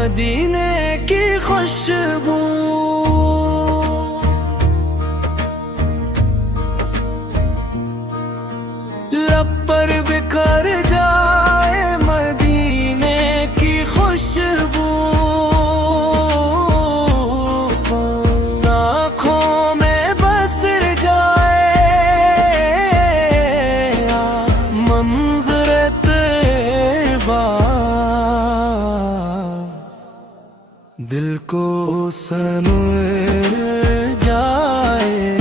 مدینے کی خوشبو لب پر بکھر جائے مدینے کی خوشبو آنکھوں میں بسر جائے منظر طیبہ دل کو سنور جائے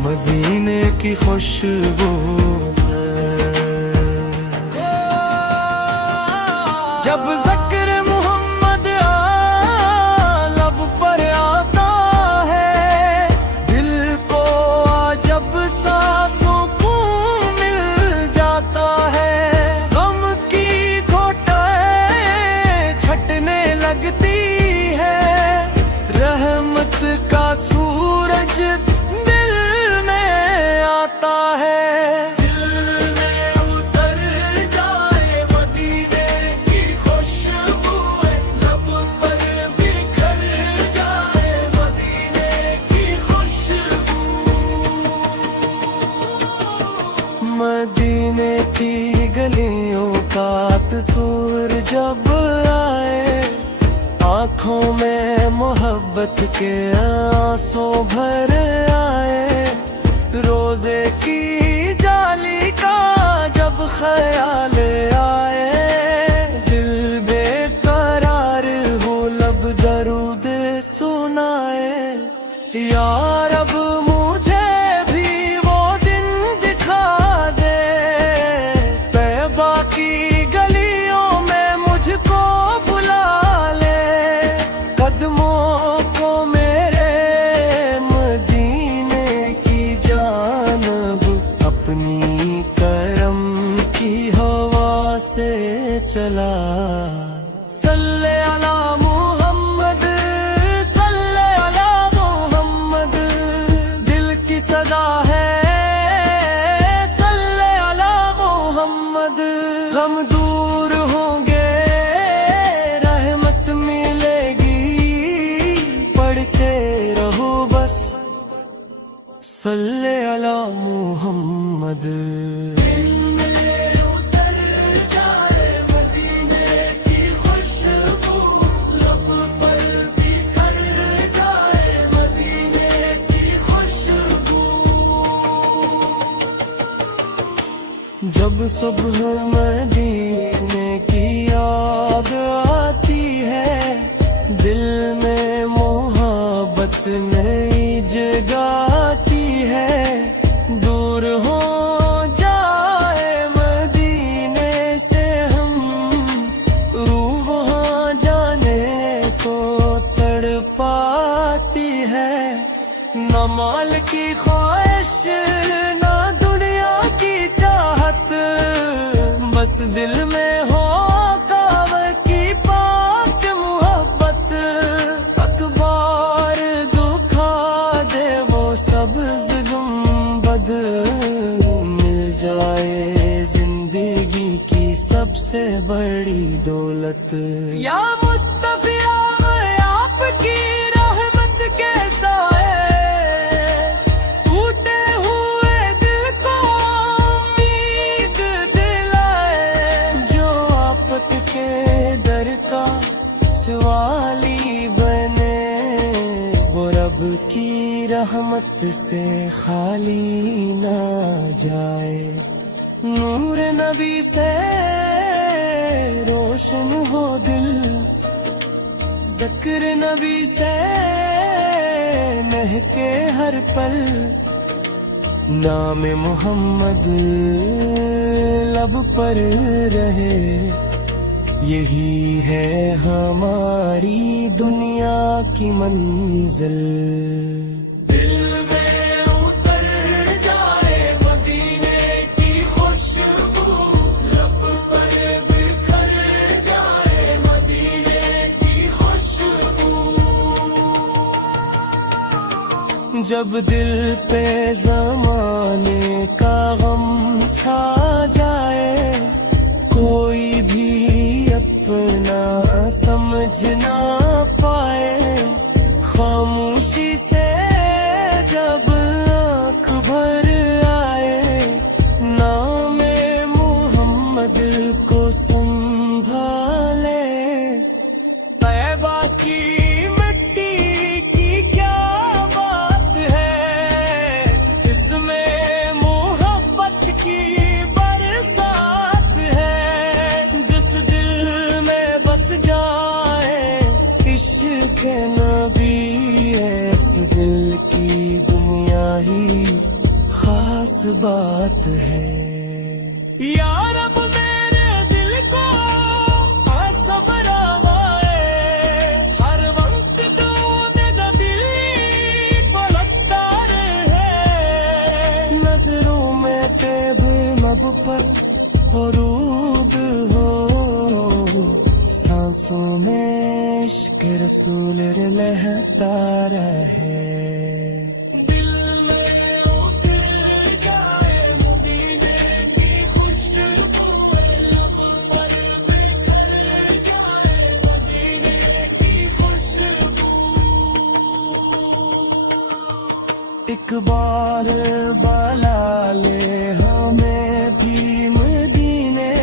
مدینے کی خوشبو جب ذکر محمد لب پر آتا ہے دل کو جب سانسوں کو مل جاتا ہے غم کی گھوٹیں چھٹنے لگتی رحمت کا سورج دل میں آتا ہے دل میں اتر جائے مدینے کی خوشبو لب پر بکھر جائے مدینے کی خوشبو مدینے کی گلیوں کا تصور جب آئے آنکھوں میں محبت کے آنسو بھر آئے روزے کی جالی کا جب خیال آئے دل بے قرار ہو لب درود سنائے یا رب مجھے بھی وہ دن دکھا دے طیبہ کی گلیوں میں مجھ کو بلا قدموں کو میرے مدینے کی جانب اپنی کرم کی ہوا سے چلا صلی علی محمد صلی علی محمد دل کی صدا ہے صلی علی محمد غم دور ہوں گے رحمت ملے گی پڑھتے رہو بس صلی علی محمد جب صبح مدینے کی یاد آتی ہے دل میں محبت نئی جگاتی ہے دور ہو جائے مدینے سے ہم روح وہاں جانے کو تڑپاتی ہے نہ مال کی خواہش نہ دنیا کی چاہت بس دل میں ہو کعبہ کی پاک محبت اکبار دکھا دے وہ سبز گنبد مل جائے زندگی کی سب سے بڑی دولت یا مصطفی آپ کی رحمت کے سائے ٹوٹے ہوئے دل کو امید دلائے جو آفت کے در کا سوالی بنے وہ رب کی رحمت سے خالی نہ جائے نور نبی سے روشن ہو دل ذکر نبی سے مہکے ہر پل نام محمد لب پر رہے یہی ہے ہماری دنیا کی منزل دل میں اتر جائے مدینے کی خوشبو لب پر بکھر جائے مدینے کی خوشبو جب دل پہ زمانے کا غم چھا جائے کوئی بھی اپنا سمجھ نہ کے نبی اس دل کی دنیا ہی خاص بات ہے یا رب میرے دل کو صبر آئے ہر وقت دون نبی کو لگتا رہے نظروں میں تیب لب پر درود ہو سانسوں میں عشق رسول لہتا رہے دل میں اتر جائے مدینے کی خوشبو لب پر بکھر جائے مدینے کی خوشبو ایک بار بلا لے ہمیں بھی مدینے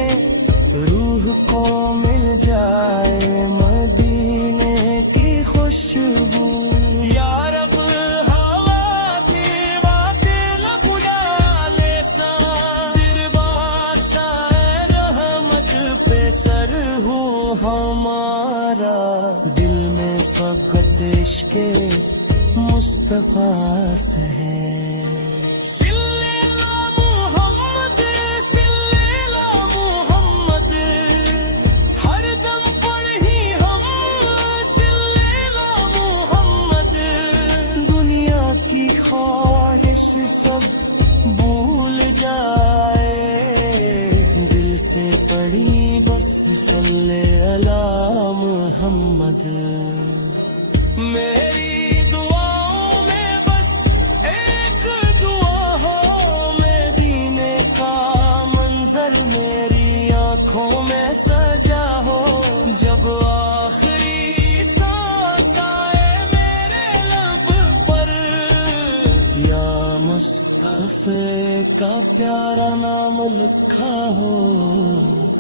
روح کو مل جائے مدینے کی خوشبو یا رب ہوا کی باتیں بجا لے درباسا رحمت پہ سر ہو ہمارا دل میں فقط عشق مصطفیٰ سے ہے سب بھول جائے دل سے پڑھی بس صلی علی محمد میری دعاؤں میں بس ایک دعا ہو مدینے کا منظر میری آنکھوں میں سجا ہو جب آخری سانس آئے میرے لب پر یا مصطفی کا پیارا نام لکھا ہو